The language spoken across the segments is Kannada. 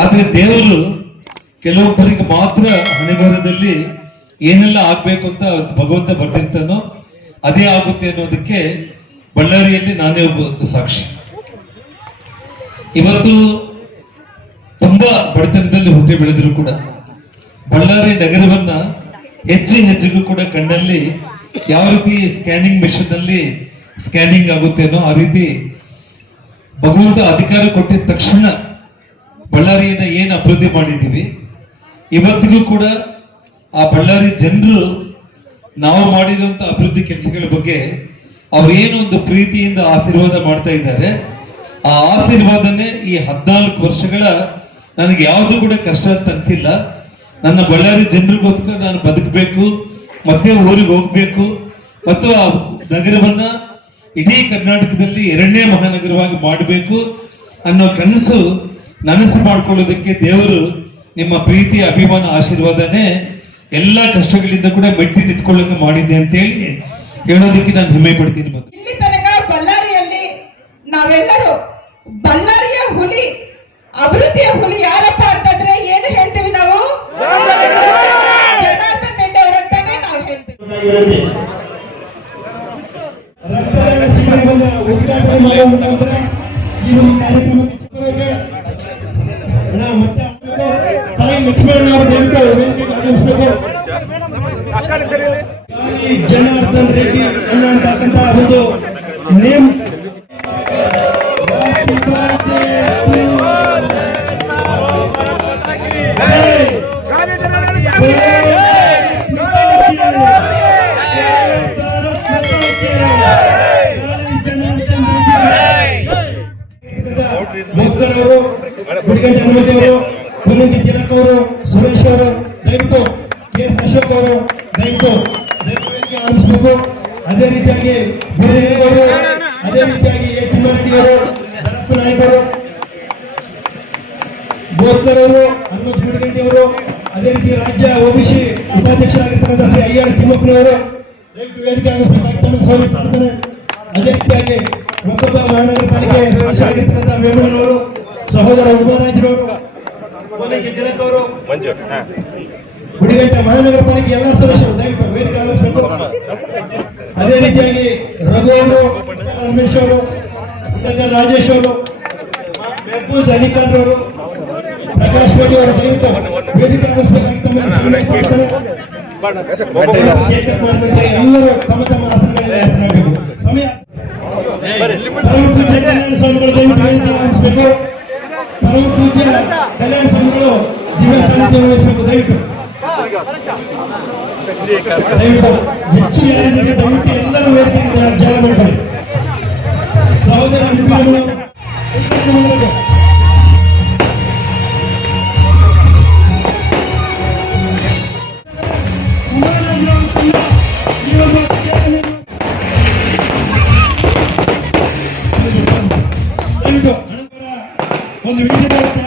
ಆದ್ರೆ ದೇವರು ಕೆಲವೊಬ್ಬರಿಗೆ ಮಾತ್ರ ಹಣೆಬರಹದಲ್ಲಿ ಏನೆಲ್ಲ ಆಗ್ಬೇಕು ಅಂತ ಭಗವಂತ ಬರ್ದಿರ್ತಾನೋ ಅದೇ ಆಗುತ್ತೆ ಅನ್ನೋದಕ್ಕೆ ಬಳ್ಳಾರಿಯಲ್ಲಿ ನಾನೇ ಒಬ್ಬ ಸಾಕ್ಷಿ. ಇವತ್ತು ತುಂಬಾ ಬಡತನದಲ್ಲಿ ಹುಟ್ಟಿ ಬೆಳೆದ್ರು ಕೂಡ ಬಳ್ಳಾರಿ ನಗರವನ್ನ ಹೆಜ್ಜೆ ಹೆಜ್ಜೆಗೂ ಕೂಡ ಕಣ್ಣಲ್ಲಿ ಯಾವ ರೀತಿ ಸ್ಕ್ಯಾನಿಂಗ್ ಮೆಷಿನ್ ಅಲ್ಲಿ ಸ್ಕ್ಯಾನಿಂಗ್ ಆಗುತ್ತೇನೋ ಆ ರೀತಿ ಭಗವಂತ ಅಧಿಕಾರ ಕೊಟ್ಟಿದ ತಕ್ಷಣ ಬಳ್ಳಾರಿಯನ್ನ ಏನು ಅಭಿವೃದ್ಧಿ ಮಾಡಿದೀವಿ, ಇವತ್ತಿಗೂ ಕೂಡ ಆ ಬಳ್ಳಾರಿ ಜನರು ನಾವು ಮಾಡಿರುವಂತ ಅಭಿವೃದ್ಧಿ ಕೆಲಸಗಳ ಬಗ್ಗೆ ಅವ್ರೇನು ಒಂದು ಪ್ರೀತಿಯಿಂದ ಆಶೀರ್ವಾದ ಮಾಡ್ತಾ ಇದ್ದಾರೆ. ಆ ಆಶೀರ್ವಾದನೇ ಈ 14 ವರ್ಷಗಳ ನನಗೆ ಯಾವುದು ಕೂಡ ಕಷ್ಟ ಅಂತ ಅನ್ಸಿಲ್ಲ. ನನ್ನ ಬಳ್ಳಾರಿ ಜನರಿಗೋಸ್ಕರ ನಾನು ಬದುಕಬೇಕು, ಮತ್ತೆ ಊರಿಗೆ ಹೋಗ್ಬೇಕು, ಮತ್ತು ಆ ನಗರವನ್ನ ಇಡೀ ಕರ್ನಾಟಕದಲ್ಲಿ 2ನೇ ಮಹಾನಗರವಾಗಿ ಮಾಡಬೇಕು ಅನ್ನೋ ಕನಸು ನನಸು ಮಾಡ್ಕೊಳ್ಳೋದಕ್ಕೆ ದೇವರು ನಿಮ್ಮ ಪ್ರೀತಿ ಅಭಿಮಾನ ಆಶೀರ್ವಾದನೇ ಎಲ್ಲಾ ಕಷ್ಟಗಳಿಂದ ಕೂಡ ಮೆಟ್ಟಿ ನಿಂತ್ಕೊಳ್ಳೋಕೆ ಮಾಡಿದ್ದೆ ಅಂತ ಹೇಳಿ ಹೇಳೋದಕ್ಕೆ ನಾನು ಹೆಮ್ಮೆ ಪಡ್ತೀನಿ. ಇಲ್ಲಿ ತನಕ ಬಳ್ಳಾರಿಯಲ್ಲಿ ನಾವೆಲ್ಲರೂ ಬಳ್ಳಾರಿಯ ಹುಲಿ, ಅಭಿವೃದ್ಧಿಯ ಹುಲಿ ಯಾರಪ್ಪ ಅಂತಂದ್ರೆ ಏನು ಹೇಳ್ತೀವಿ ನಾವು? ಜನಾರ್ದನ್ ರೆಡ್ಡಿ ಅವರಂತಾನೆ ನಾವು ಹೇಳ್ತೀವಿ. ಜನಾರ್ದನ್ ರೆಡ್ಡಿ ಅನ್ನತಕ್ಕಂತ ಒಂದು ನೇಮ್ ಭಕ್ತರವರು, ಗುಡಿಗಂಟೆ ಹನುಮತಿಯವರು, ಪುನೀತ್ ತಿಲಕ್ ಅವರು, ಸುರೇಶ್ ಅವರು, ದಯವಿಟ್ಟು ಎಸ್ ಅಶೋಕ್ ಅವರು ದಯವಿಟ್ಟು ಆರಂಭಿಸಬೇಕು. ಅದೇ ರೀತಿಯಾಗಿ ಅವರು, ಅದೇ ರೀತಿಯಾಗಿ ಎ ತಿಮ್ಮಾರೆಡ್ಡಿ ಅವರು, ದರಪ್ಪ ನಾಯಕರು, ಬೋತ್ಕರ್ ಅವರು, ಹನುಮಂತ ಗುಡಿಗಂಟೆ ಅವರು, ಅದೇ ರೀತಿ ರಾಜ್ಯ ಒಬಿಸಿ ಉಪಾಧ್ಯಕ್ಷರಾಗಿರ್ತಕ್ಕಂಥ ಶ್ರೀ ಅಯ್ಯಾಳ ತಿಮ್ಮಪ್ಪನವರು ದಯವಿಟ್ಟು ವೇದಿಕೆ ಆರಂಭಿಸಬೇಕಾಗಿ ತಮಗೆ ಸೌಲಭ್ಯ ಮಾಡ್ತಾರೆ. ಅದೇ ರೀತಿಯಾಗಿ ಮತ್ತೊಬ್ಬ ಮಹಾನಗರ ಪಾಲಿಕೆ ಸದಸ್ಯರಾಗಿರ್ತಕ್ಕಂಥ ವೇಮಣ್ಣನವರು, ಸಹೋದರ ಉಮಾರಾಜರವರು, ಕೋಲಂಕಿ ತಿಲಕ್ ಅವರು, ಗುಡಿಗಂಟೆ ಮಹಾನಗರ ಪಾಲಿಕೆ ಎಲ್ಲ ಸದಸ್ಯರು ದಯವಿಟ್ಟು ವೇದಿಕೆ ಆರಂಭಿಸಬೇಕು. ಅದೇ ರೀತಿಯಾಗಿ ರಘು ಅವರು, ರಮೇಶ್ ಅವರು, ರಾಜೇಶ್ ಅವರು, ಮೆಹಬೂಜ್ ಅಲಿ ಖಾನ್ ಅವರು, ಪ್ರಕಾಶ್ ರೆಡ್ಡಿ ಅವರು ದಯವಿಟ್ಟು ವೇದಿಕೆ ಆರಂಭಿಸಬೇಕಾಗಿ ತಮಗೆ ಎಲ್ಲರೂ ತಮ್ಮ ತಮ್ಮ ಆಸನಗಳಲ್ಲಿ ಆಸನಬೇಕು. ಸಮಯ ಪರಮ ಪೂಜ್ಯ ಕಲ್ಯಾಣ ಸ್ವಾಮಿಗಳು ದಯವಿಟ್ಟು ವೇದಿಕೆ ಆರಂಭಿಸಬೇಕು. ಪರಮ ಪೂಜ್ಯ ಕಲ್ಯಾಣ ಸ್ವಾಮಿಗಳು ದಿವ್ಯ ಸಾನ್ನಿಧ್ಯ ವಹಿಸಬೇಕು. ದಯವಿಟ್ಟು ಹೆಚ್ಚು ಯಾರಿದ್ದಾರೆ ದಯವಿಟ್ಟು ಎಲ್ಲರೂ ವೇದಿಕೆಗೆ ಜಾಗ ಮಾಡಬೇಕು. ಸಹೋದರ ಒಂದು ವಿಡಿಯೋ ಬರುತ್ತೆ,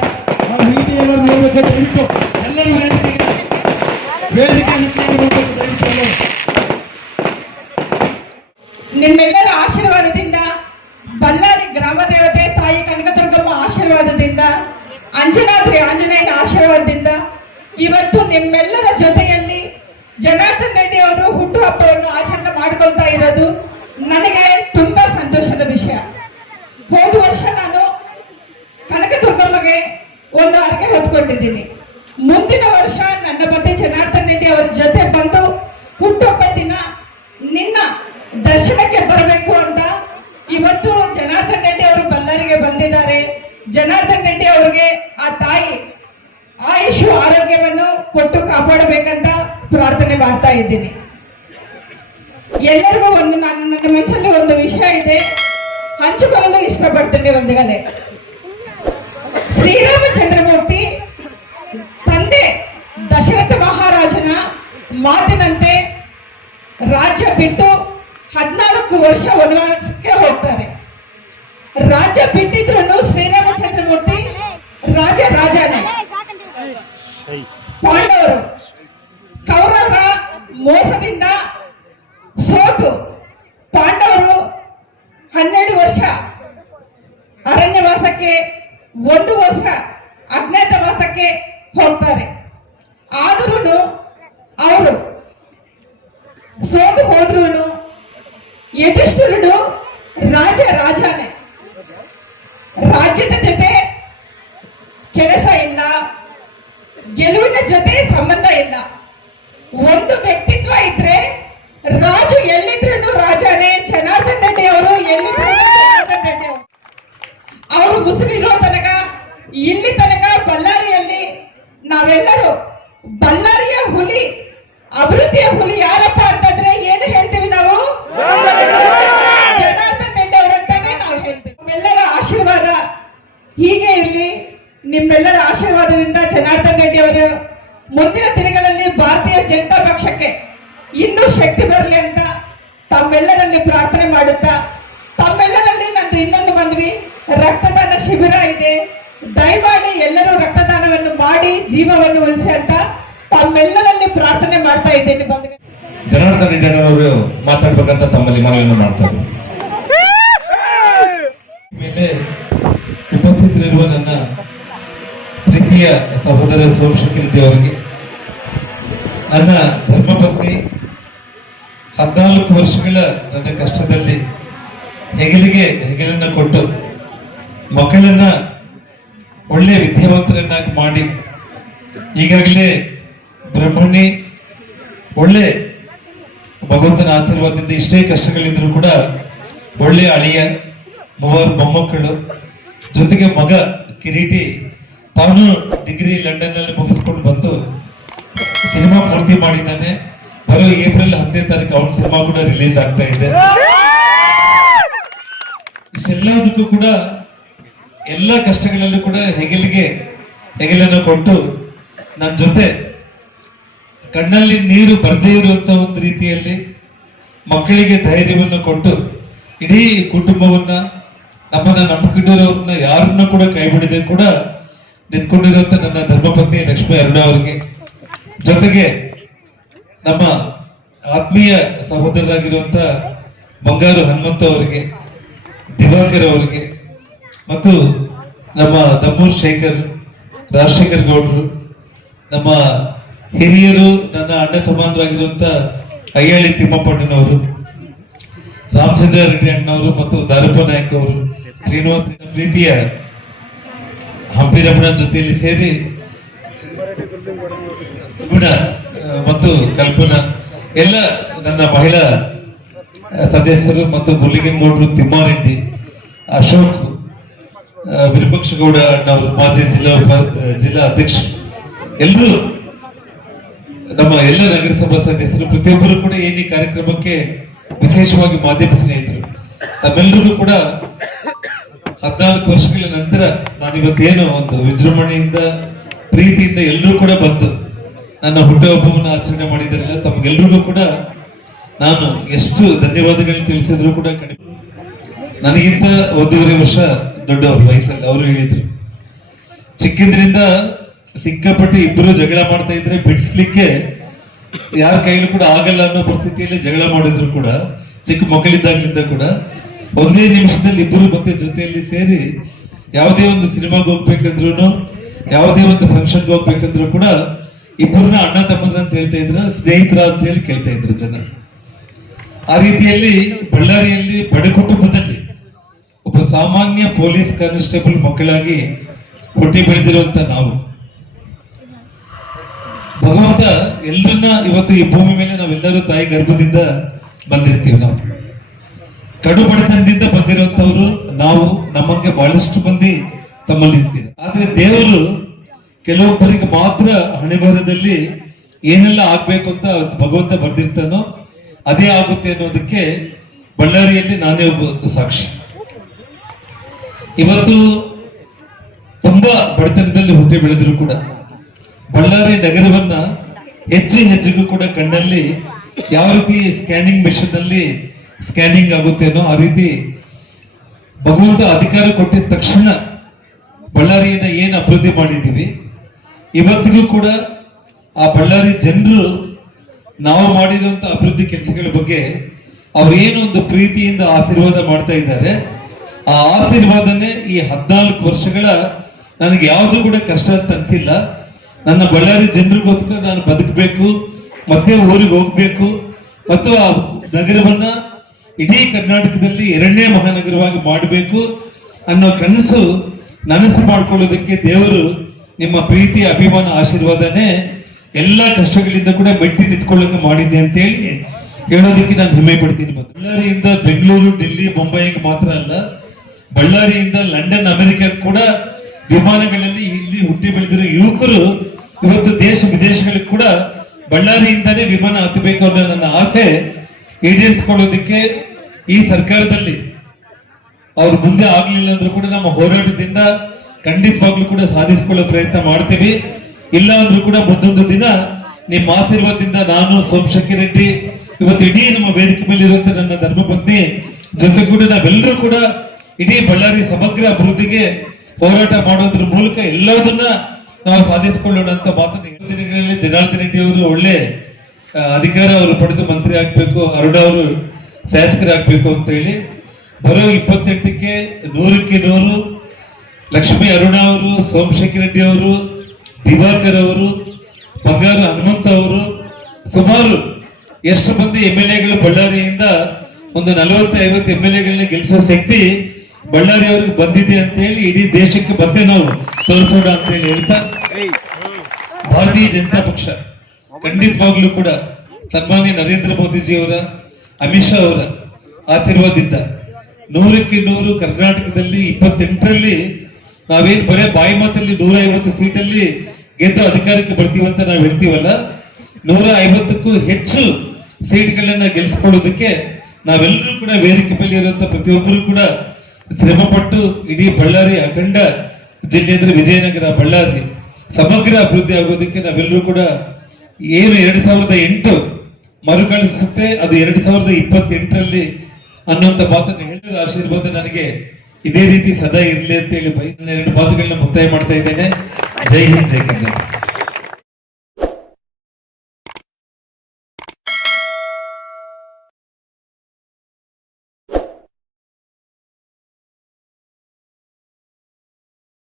ಆ ವಿಡಿಯೋವನ್ನು ನೋಡಬೇಕು. ದಯವಿಟ್ಟು ಎಲ್ಲರೂ ವೇದಿಕೆಯನ್ನು ನಿಮ್ಮೆಲ್ಲರ ಆಶೀರ್ವಾದದಿಂದ, ಬಳ್ಳಾರಿ ಗ್ರಾಮ ದೇವತೆ ತಾಯಿ ಕನಕದುರ್ಗಮ್ಮ ಆಶೀರ್ವಾದದಿಂದ, ಅಂಜನಾದ್ರಿ ಆಂಜನೇಯನ ಆಶೀರ್ವಾದದಿಂದ ಇವತ್ತು ನಿಮ್ಮೆಲ್ಲರ ಜೊತೆಯಲ್ಲಿ ಜನಾರ್ದನ್ ರೆಡ್ಡಿ ಅವರು ಹುಟ್ಟುಹಬ್ಬವನ್ನು ಆಚರಣೆ ಮಾಡ್ಕೊಳ್ತಾ ಇರೋದು ನನಗೆ ತುಂಬಾ ಸಂತೋಷದ ವಿಷಯ. ಹೋದ ವರ್ಷ ನಾನು ಕನಕದುರ್ಗಮ್ಮಗೆ ಒಂದು ಅರ್ಕೆ ಹೊತ್ಕೊಂಡಿದ್ದೀನಿ. ಮುಂದಿನ ವರ್ಷ ನನ್ನ ಪತಿ ಜನಾರ್ದನ್ ರೆಡ್ಡಿ ಅವರ ಜೊತೆ ಬಂದು ಹುಟ್ಟುಹಬ್ಬ ದಿನ ನಿನ್ನ ದರ್ಶನಕ್ಕೆ ಬರಬೇಕು ಅಂತ ಇವತ್ತು ಜನಾರ್ದನ್ ರೆಡ್ಡಿ ಅವರು ಬಳ್ಳಾರಿಗೆ ಬಂದಿದ್ದಾರೆ. ಜನಾರ್ದನ್ ರೆಡ್ಡಿ ಅವರಿಗೆ ಆ ತಾಯಿ ಆಯುಷು ಆರೋಗ್ಯವನ್ನು ಕೊಟ್ಟು ಕಾಪಾಡಬೇಕಂತ ಪ್ರಾರ್ಥನೆ ಮಾಡ್ತಾ ಇದ್ದೀನಿ. ಎಲ್ಲರಿಗೂ ನನ್ನ ಮನಸ್ಸಲ್ಲಿ ಒಂದು ವಿಷಯ ಇದೆ, ಹಂಚಿಕೊಳ್ಳಲು ಇಷ್ಟಪಡ್ತೇನೆ. ಒಂದು ಕಲೆ, ಶ್ರೀರಾಮಚಂದ್ರಮೂರ್ತಿ ತಂದೆ ದಶರಥ ಮಹಾರಾಜನ ಮಾತಿನಂತೆ ರಾಜ್ಯ ಬಿಟ್ಟು 14 ವರ್ಷ ವನವಾಸಕ್ಕೆ ಹೋಗ್ತಾರೆ. ರಾಜ್ಯ ಬಿಟ್ಟಿದ್ರು ಶ್ರೀರಾಮಚಂದ್ರಮೂರ್ತಿ ರಾಜನೇ. ಪಾಂಡವರು ಕೌರವರ ಮೋಸದಿಂದ ಸೋತು ಪಾಂಡವರು 12 ವರ್ಷ ಅರಣ್ಯವಾಸಕ್ಕೆ, 1 ವರ್ಷ ಅಜ್ಞಾತವಾಸ ಪ್ರವಾಸಕ್ಕೆ ಹೋಗ್ತಾರೆ. ಆದ್ರೂ ಅವರು ಸೋದು ಹೋದ್ರು ಎದುಷ್ಟು ರಾಜನೇ. ರಾಜ್ಯದ ಜೊತೆ ಕೆಲಸ ಇಲ್ಲ, ಗೆಲುವಿನ ಜೊತೆ ಸಂಬಂಧ ಇಲ್ಲ. ಒಂದು ವ್ಯಕ್ತಿತ್ವ ಇದ್ರೆ ರಾಜು ಎಲ್ಲಿದ್ರು ರಾಜನೇ. ಜನಾರ್ದನ್ ರೆಡ್ಡಿ ಅವರು ಎಲ್ಲಿದ್ರು ಜನಾರ್ದನ್ ರೆಡ್ಡಿ ಅವರು ಉಸಿರಿರೋ ತನಕ ಇಲ್ಲಿ ತನಕ ಬಳ್ಳಾರಿಯಲ್ಲಿ ನಾವೆಲ್ಲರೂ ಬಳ್ಳಾರಿಯ ಹುಲಿ, ಅಭಿವೃದ್ಧಿಯ ಹುಲಿ ಯಾರಪ್ಪ ಅಂತಂದ್ರೆ ಏನು ಹೇಳ್ತೀವಿ ನಾವು? ಜನಾರ್ದನ್ ರೆಡ್ಡಿ ಅವರಂತಾನೆ ನಾವು ಹೇಳ್ತೀವಿ. ನಮ್ಮೆಲ್ಲರ ಆಶೀರ್ವಾದ ಹೀಗೆ ಇರಲಿ. ನಿಮ್ಮೆಲ್ಲರ ಆಶೀರ್ವಾದದಿಂದ ಜನಾರ್ದನ್ ರೆಡ್ಡಿ ಅವರು ಮುಂದಿನ ದಿನಗಳಲ್ಲಿ ಭಾರತೀಯ ಜನತಾ ಪಕ್ಷಕ್ಕೆ ಇನ್ನೂ ಶಕ್ತಿ ಬರಲಿ ಅಂತ ತಮ್ಮೆಲ್ಲರಲ್ಲಿ ಪ್ರಾರ್ಥನೆ ಮಾಡುತ್ತಾ, ತಮ್ಮೆಲ್ಲರಲ್ಲಿ ನಂದು ಇನ್ನೊಂದು ಮನವಿ, ರಕ್ತದಾನ ಶಿಬಿರ ಇದೆ, ದಯಮಾಡಿ ಎಲ್ಲರೂ ರಕ್ತದಾನವನ್ನು ಮಾಡಿ ಜೀವವನ್ನು ಉಳಿಸಿ ಅಂತ ತಮ್ಮೆಲ್ಲರಲ್ಲಿ ಪ್ರಾರ್ಥನೆ ಮಾಡ್ತಾ ಇದ್ದೇನೆ. ಬಂಧುಗಳೇ, ಜನಾರ್ದನ್ ರೆಡ್ಡಿ ಅವರು ಮಾತಾಡ್ಬೇಕಂತ ತಮ್ಮಲ್ಲಿ ಮನವಿಯನ್ನು ಮಾಡ್ತಾರೆ. ಮೇಲೆ ಉಪಸ್ಥಿತರಿರುವ ನನ್ನ ಪ್ರೀತಿಯ ಸಹೋದರ ಸೋಮಶೇಖರ್ ಅವರಿಗೆ, ನನ್ನ ಧರ್ಮಪತ್ನಿ 14 ವರ್ಷಗಳ ನನ್ನ ಕಷ್ಟದಲ್ಲಿ ಹೆಗಲನ್ನ ಕೊಟ್ಟು ಮಕ್ಕಳನ್ನ ಒಳ್ಳೆ ವಿದ್ಯಾವಂತರನ್ನಾಗಿ ಮಾಡಿ ಈಗಾಗಲೇ ಬ್ರಹ್ಮಣಿ ಒಳ್ಳೆ ಭಗವಂತನ ಆಶೀರ್ವಾದದಿಂದ ಇಷ್ಟೇ ಕಷ್ಟಗಳಿದ್ರು ಕೂಡ ಒಳ್ಳೆ ಅಳಿಯ, 3 ಮೊಮ್ಮಕ್ಕಳು, ಜೊತೆಗೆ ಮಗ ಕಿರೀಟಿ ತಾನು ಡಿಗ್ರಿ ಲಂಡನ್ ನಲ್ಲಿ ಮುಗಿಸ್ಕೊಂಡು ಬಂದು ಸಿನಿಮಾ ಪೂರ್ತಿ ಮಾಡಿದ್ದಾನೆ. ಬರೋ ಏಪ್ರಿಲ್ 10ನೇ ತಾರೀಕು ಅವನ ಸಿನಿಮಾ ಕೂಡ ರಿಲೀಸ್ ಆಗ್ತಾ ಇದೆ. ಇಷ್ಟೆಲ್ಲದಕ್ಕೂ ಕೂಡ ಎಲ್ಲ ಕಷ್ಟಗಳಲ್ಲೂ ಕೂಡ ಹೆಗಲನ್ನು ಕೊಟ್ಟು ನನ್ನ ಜೊತೆ ಕಣ್ಣಲ್ಲಿ ನೀರು ಬರ್ದೇ ಇರುವಂತ ಒಂದು ರೀತಿಯಲ್ಲಿ ಮಕ್ಕಳಿಗೆ ಧೈರ್ಯವನ್ನು ಕೊಟ್ಟು ಇಡೀ ಕುಟುಂಬವನ್ನ ನಮ್ಮನ್ನ ನಂಬಿಕೊಂಡಿರೋರನ್ನ ಯಾರನ್ನ ಕೂಡ ಕೈ ಬಿಡದೆ ಕೂಡ ನಿಂತ್ಕೊಂಡಿರುವಂತ ನನ್ನ ಧರ್ಮಪತ್ನಿ ಲಕ್ಷ್ಮೀ ಅರುಣ ಅವರಿಗೆ, ಜೊತೆಗೆ ನಮ್ಮ ಆತ್ಮೀಯ ಸಹೋದರರಾಗಿರುವಂತ ಬಂಗಾರು ಹನುಮಂತ ಅವರಿಗೆ, ದಿವಾಕರ್ ಅವರಿಗೆ, ಮತ್ತು ನಮ್ಮ ದಮ್ಮೂರ್ ಶೇಖರ್, ರಾಜಶೇಖರ್ ಗೌಡ್ರು, ನಮ್ಮ ಹಿರಿಯರು, ನನ್ನ ಅಣ್ಣ ಸಮಾನರಾಗಿರುವಂತ ಅಯ್ಯಾಳಿ ತಿಮ್ಮಪ್ಪಣ್ಣನವರು, ರಾಮಚಂದ್ರ ರೆಡ್ಡಿ ಅಣ್ಣವರು ಮತ್ತು ದಾರಪ್ಪ ನಾಯಕ್ ಅವರು, ಶ್ರೀನಿವಾಸ ಪ್ರೀತಿಯ ಹಂಪಿ ರಮಣ ಜೊತೆಯಲ್ಲಿ ಸೇರಿ ಸುಗುಣ ಮತ್ತು ಕಲ್ಪನಾ, ಎಲ್ಲ ನನ್ನ ಮಹಿಳಾ ಸದಸ್ಯರು ಮತ್ತು ಗುಲ್ಲಿಗೇಗೌಡರು, ತಿಮ್ಮಾರೆಡ್ಡಿ, ಅಶೋಕ್, ವಿರೂಪಾಕ್ಷ ಗೌಡ ಅಣ್ಣವರು, ಮಾಜಿ ಜಿಲ್ಲಾ ಅಧ್ಯಕ್ಷರು, ಎಲ್ಲರೂ ನಮ್ಮ ಎಲ್ಲ ನಗರಸಭಾ ಸದಸ್ಯರು, ಪ್ರತಿಯೊಬ್ಬರು ಕೂಡ ಈ ಕಾರ್ಯಕ್ರಮಕ್ಕೆ ವಿಶೇಷವಾಗಿ ಮಾಧ್ಯಮ ಸ್ನೇಹಿತರು, ತಮ್ಮೆಲ್ಲರಿಗೂ ಕೂಡ 14 ವರ್ಷಗಳ ನಂತರ ನಾನಿವತ್ತೇನು ಒಂದು ವಿಜೃಂಭಣೆಯಿಂದ ಪ್ರೀತಿಯಿಂದ ಎಲ್ಲರೂ ಕೂಡ ಬಂದು ನನ್ನ ಹುಟ್ಟುಹಬ್ಬವನ್ನು ಆಚರಣೆ ಮಾಡಿದಾರಲ್ಲ, ತಮ್ಗೆಲ್ರಿಗೂ ಕೂಡ ನಾನು ಎಷ್ಟು ಧನ್ಯವಾದಗಳನ್ನ ತಿಳಿಸಿದ್ರು ಕೂಡ ಕಡಿಮೆ. ನನಗಿಂತ 1.5 ವರ್ಷ ದೊಡ್ಡವರು ವಯಸ್ಸಲ್ಲಿ. ಅವರು ಹೇಳಿದ್ರು, ಚಿಕ್ಕಂದ್ರಿಂದ ಸಿಕ್ಕಾಪಟ್ಟೆ ಇಬ್ಬರು ಜಗಳ ಮಾಡ್ತಾ ಇದ್ರೆ ಬಿಡಿಸ್ಲಿಕ್ಕೆ ಯಾರ ಕೈಲೂ ಕೂಡ ಆಗಲ್ಲ ಅನ್ನೋ ಪರಿಸ್ಥಿತಿಯಲ್ಲಿ ಜಗಳ ಮಾಡಿದ್ರು ಕೂಡ, ಚಿಕ್ಕ ಮಕ್ಕಳಿದ್ದಾಗ್ಲಿಂದ ಕೂಡ 1 ನಿಮಿಷದಲ್ಲಿ ಇಬ್ಬರು ಮತ್ತೆ ಜೊತೆಯಲ್ಲಿ ಸೇರಿ ಯಾವುದೇ ಒಂದು ಸಿನಿಮಾಗೆ ಹೋಗ್ಬೇಕಂದ್ರು, ಯಾವುದೇ ಒಂದು ಫಂಕ್ಷನ್ಗೆ ಹೋಗ್ಬೇಕಂದ್ರು ಕೂಡ ಇಬ್ಬರನ್ನ ಅಣ್ಣ ತಮ್ಮದ್ರ ಅಂತ ಹೇಳ್ತಾ ಇದ್ರು, ಸ್ನೇಹಿತರ ಅಂತ ಹೇಳಿ ಕೇಳ್ತಾ ಇದ್ರು ಜನ. ಆ ರೀತಿಯಲ್ಲಿ ಬಳ್ಳಾರಿಯಲ್ಲಿ ಬಡ ಕುಟುಂಬದಲ್ಲಿ ಒಬ್ಬ ಸಾಮಾನ್ಯ ಪೊಲೀಸ್ ಕಾನ್ಸ್ಟೇಬಲ್ ಮಕ್ಕಳಾಗಿ ಹುಟ್ಟಿ ಬೆಳೆದಿರುವಂತ ನಾವು, ಭಗವಂತ ಎಲ್ಲರನ್ನ ಇವತ್ತು ಈ ಭೂಮಿ ಮೇಲೆ ನಾವೆಲ್ಲರೂ ತಾಯಿ ಗರ್ಭದಿಂದ ಬಂದಿರ್ತೀವಿ. ನಾವು ಕಡು ಬಡತನದಿಂದ ಬಂದಿರುವಂತವ್ರು ನಾವು, ನಮಗೆ ಬಹಳಷ್ಟು ಮಂದಿ ತಮ್ಮಲ್ಲಿ ಇರ್ತೀವಿ. ಆದ್ರೆ ದೇವರು ಕೆಲವೊಬ್ಬರಿಗೆ ಮಾತ್ರ ಹಣೆಬರಹದಲ್ಲಿ ಏನೆಲ್ಲ ಆಗ್ಬೇಕು ಅಂತ ಭಗವಂತ ಬರ್ದಿರ್ತಾನೋ ಅದೇ ಆಗುತ್ತೆ ಅನ್ನೋದಕ್ಕೆ ಬಳ್ಳಾರಿಯಲ್ಲಿ ನಾನೇ ಒಬ್ಬ ಸಾಕ್ಷಿ. ಇವತ್ತು ತುಂಬಾ ಬಡತನದಲ್ಲಿ ಹುಟ್ಟಿ ಬೆಳೆದ್ರು ಕೂಡ ಬಳ್ಳಾರಿ ನಗರವನ್ನ ಹೆಜ್ಜೆಗೂ ಕೂಡ ಕಣ್ಣಲ್ಲಿ ಯಾವ ರೀತಿ ಸ್ಕ್ಯಾನಿಂಗ್ ಮೆಷಿನ್ ಅಲ್ಲಿ ಸ್ಕ್ಯಾನಿಂಗ್ ಆಗುತ್ತೇನೋ ಆ ರೀತಿ ಭಗವಂತ ಅಧಿಕಾರ ಕೊಟ್ಟಿದ ತಕ್ಷಣ ಬಳ್ಳಾರಿಯನ್ನ ಏನ್ ಅಭಿವೃದ್ಧಿ ಮಾಡಿದ್ದೀವಿ, ಇವತ್ತಿಗೂ ಕೂಡ ಆ ಬಳ್ಳಾರಿ ಜನರು ನಾವು ಮಾಡಿರುವಂತ ಅಭಿವೃದ್ಧಿ ಕೆಲಸಗಳ ಬಗ್ಗೆ ಅವ್ರೇನು ಒಂದು ಪ್ರೀತಿಯಿಂದ ಆಶೀರ್ವಾದ ಮಾಡ್ತಾ ಇದ್ದಾರೆ. ಆ ಆಶೀರ್ವಾದನೇ ಈ 14 ವರ್ಷಗಳ ನನಗೆ ಯಾವುದು ಕೂಡ ಕಷ್ಟ ಅಂತ ಅನ್ಸಿಲ್ಲ. ನನ್ನ ಬಳ್ಳಾರಿ ಜನರಿಗೋಸ್ಕರ ನಾನು ಬದುಕಬೇಕು, ಮತ್ತೆ ಊರಿಗೆ ಹೋಗ್ಬೇಕು, ಮತ್ತು ಆ ನಗರವನ್ನ ಇಡೀ ಕರ್ನಾಟಕದಲ್ಲಿ 2ನೇ ಮಹಾನಗರವಾಗಿ ಮಾಡಬೇಕು ಅನ್ನೋ ಕನಸು ನನಸು ಮಾಡ್ಕೊಳ್ಳೋದಕ್ಕೆ ದೇವರು ನಿಮ್ಮ ಪ್ರೀತಿ, ಅಭಿಮಾನ, ಆಶೀರ್ವಾದನೇ ಎಲ್ಲ ಕಷ್ಟಗಳಿಂದ ಕೂಡ ಮೆಟ್ಟಿ ನಿಂತ್ಕೊಳ್ಳೋಕೆ ಮಾಡಿದ್ದೆ ಅಂತ ಹೇಳಿ ಹೇಳೋದಕ್ಕೆ ನಾನು ಹೆಮ್ಮೆ ಪಡ್ತೀನಿ. ಬಳ್ಳಾರಿಯಿಂದ ಬೆಂಗಳೂರು, ಡೆಲ್ಲಿ, ಮುಂಬೈಗೆ ಮಾತ್ರ ಅಲ್ಲ, ಬಳ್ಳಾರಿಯಿಂದ ಲಂಡನ್, ಅಮೆರಿಕಕ್ಕೆ ಕೂಡ ವಿಮಾನಗಳಲ್ಲಿ ಇಲ್ಲಿ ಹುಟ್ಟಿ ಬೆಳೆದಿರೋ ಯುವಕರು ಇವತ್ತು ದೇಶ ವಿದೇಶಗಳಿಗೆ ಕೂಡ ಬಳ್ಳಾರಿಯಿಂದಾನೇ ವಿಮಾನ ಹತ್ತಬೇಕು ಅನ್ನೋ ನನ್ನ ಆಸೆ ಈಡೇರಿಸಿಕೊಳ್ಳೋದಕ್ಕೆ ಈ ಸರ್ಕಾರದಲ್ಲಿ ಅವ್ರು ಮುಂದೆ ಆಗ್ಲಿಲ್ಲ ಅಂದ್ರೂ ಕೂಡ ನಮ್ಮ ಹೋರಾಟದಿಂದ ಖಂಡಿತವಾಗ್ಲೂ ಕೂಡ ಸಾಧಿಸಿಕೊಳ್ಳೋ ಪ್ರಯತ್ನ ಮಾಡ್ತೀವಿ. ಇಲ್ಲ ಅಂದ್ರೂ ಕೂಡ ಮುಂದೊಂದು ದಿನ ನಿಮ್ಮ ಆಶೀರ್ವಾದದಿಂದ ನಾನು, ಸೋಮಶೇಖರ ರೆಡ್ಡಿ, ಇವತ್ತು ಇಡೀ ನಮ್ಮ ವೇದಿಕೆ ಮೇಲೆ ಇರುವಂತ ನನ್ನ ಧರ್ಮಪತ್ನಿ ಜೊತೆ ಕೂಡ ನಾವೆಲ್ಲರೂ ಕೂಡ ಇಡೀ ಬಳ್ಳಾರಿ ಸಮಗ್ರ ಅಭಿವೃದ್ಧಿಗೆ ಹೋರಾಟ ಮಾಡೋದ್ರ ಮೂಲಕ ಎಲ್ಲದನ್ನ ನಾವು ಸಾಧಿಸಿಕೊಳ್ಳೋಣ ಅಂತ ಮಾತನ್ನು ದಿನಗಳಲ್ಲಿ ಜನಾರ್ದನ್ ರೆಡ್ಡಿ ಅವರು ಒಳ್ಳೆ ಅಧಿಕಾರ ಅವರು ಪಡೆದು ಮಂತ್ರಿ ಆಗ್ಬೇಕು, ಅರುಣ ಅವರು ಶಾಸಕರಾಗಬೇಕು ಅಂತ ಹೇಳಿ ಬರೋ 28ಕ್ಕೆ 100ಕ್ಕೆ 100 ಲಕ್ಷ್ಮೀ ಅರುಣ ಅವರು, ಸೋಮಶೇಖರ ರೆಡ್ಡಿ ಅವರು, ದಿವಾಕರ್ ಅವರು, ಬಂಗಾರ ಹನುಮಂತ ಅವರು, ಸುಮಾರು ಎಷ್ಟು ಮಂದಿ MLAಗಳು ಬಳ್ಳಾರಿಯಿಂದ ಒಂದು 40-50 MLAಗಳನ್ನ ಗೆಲ್ಲಿಸೋ ಶಕ್ತಿ ಬಳ್ಳಾರಿ ಅವ್ರಿಗೆ ಬಂದಿದೆ ಅಂತ ಹೇಳಿ ಇಡೀ ದೇಶಕ್ಕೆ ಮತ್ತೆ ನಾವು ತೋರಿಸೋಣ ಅಂತ ಹೇಳಿ ಹೇಳ್ತಾ, ಭಾರತೀಯ ಜನತಾ ಪಕ್ಷ ಖಂಡಿತವಾಗ್ಲೂ ಕೂಡ ಸನ್ಮಾನ್ಯ ನರೇಂದ್ರ ಮೋದಿಜಿಯವರ, ಅಮಿತ್ ಶಾ ಅವರ ಆಶೀರ್ವಾದದಿಂದ 100ಕ್ಕೆ 100 ಕರ್ನಾಟಕದಲ್ಲಿ 28ರಲ್ಲಿ ನಾವೇನ್ ಬರೇ ಬಾಯಿ ಮಾತಲ್ಲಿ 150 ಸೀಟಲ್ಲಿ ಗೆದ್ದು ಅಧಿಕಾರಕ್ಕೆ ಬರ್ತೀವಂತ ನಾವು ಹೇಳ್ತೀವಲ್ಲ, 150ಕ್ಕೂ ಹೆಚ್ಚು ಸೀಟ್ಗಳನ್ನ ಗೆಲ್ಲಿಸ್ಕೊಳ್ಳೋದಕ್ಕೆ ನಾವೆಲ್ಲರೂ ಕೂಡ ವೇದಿಕೆ ಮೇಲೆ ಇರುವಂತ ಪ್ರತಿಯೊಬ್ಬರು ಕೂಡ ಶ್ರಮ ಪಟ್ಟು ಇಡೀ ಬಳ್ಳಾರಿ ಅಖಂಡ ಜಿಲ್ಲೆ ಅಂದ್ರೆ ವಿಜಯನಗರ, ಬಳ್ಳಾರಿ ಸಮಗ್ರ ಅಭಿವೃದ್ಧಿ ಆಗೋದಕ್ಕೆ ನಾವೆಲ್ಲರೂ ಕೂಡ ಏನು 2008 ಮರುಕಳಿಸುತ್ತೆ ಅದು 2028ರಲ್ಲಿ ಅನ್ನುವಂತ ಮಾತನ್ನು ಹೇಳಿದ ಆಶೀರ್ವಾದ ನನಗೆ ಇದೇ ರೀತಿ ಸದಾ ಇರಲಿ ಅಂತ ಹೇಳಿ 2 ಮಾತುಗಳನ್ನ ಮುಕ್ತಾಯ ಮಾಡ್ತಾ ಇದ್ದೇನೆ. ಜೈ ಹಿಂದ್, ಜೈ ಕರ್ನಾಟಕ.